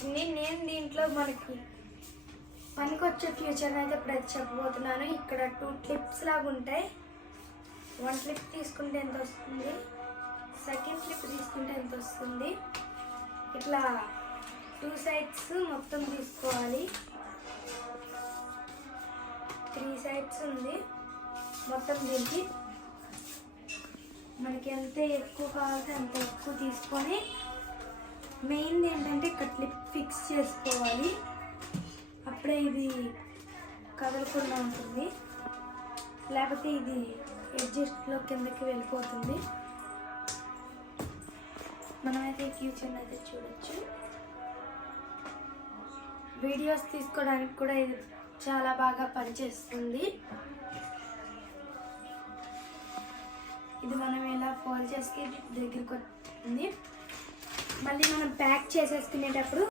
వచ్చింది. నేను దీంట్లో మనకి పనికొచ్చే ఫ్యూచర్ అయితే ఇప్పుడైతే చెప్పబోతున్నాను. ఇక్కడ 2 క్లిప్స్ లాగా ఉంటాయి. 1 క్లిప్ తీసుకుంటే ఎంత వస్తుంది, సెకండ్ క్లిప్ తీసుకుంటే ఎంత వస్తుంది, ఇట్లా 2 సైడ్స్ మొత్తం తీసుకోవాలి. 3 సైడ్స్ ఉంది మొత్తం. దీనికి మనకి ఎంత ఎక్కువ కావాలంటే అంత ఎక్కువ తీసుకొని మెయిన్ ఏంటంటే ఇక్కడ క్లిప్ ఫిక్స్ చేసుకోవాలి. అప్పుడే ఇది కదలకుండా ఉంటుంది, లేకపోతే ఇది అడ్జస్ట్లో కిందకి వెళ్ళిపోతుంది. మనమైతే ఈ ఫ్యూచర్ని అయితే చూడొచ్చు. వీడియోస్ తీసుకోవడానికి కూడా ఇది చాలా బాగా పనిచేస్తుంది. ఇది మనం ఇలా ఫోల్డ్ చేసి దగ్గరికి వస్తుంది. మళ్ళీ మనం ప్యాక్ చేసేసుకునేటప్పుడు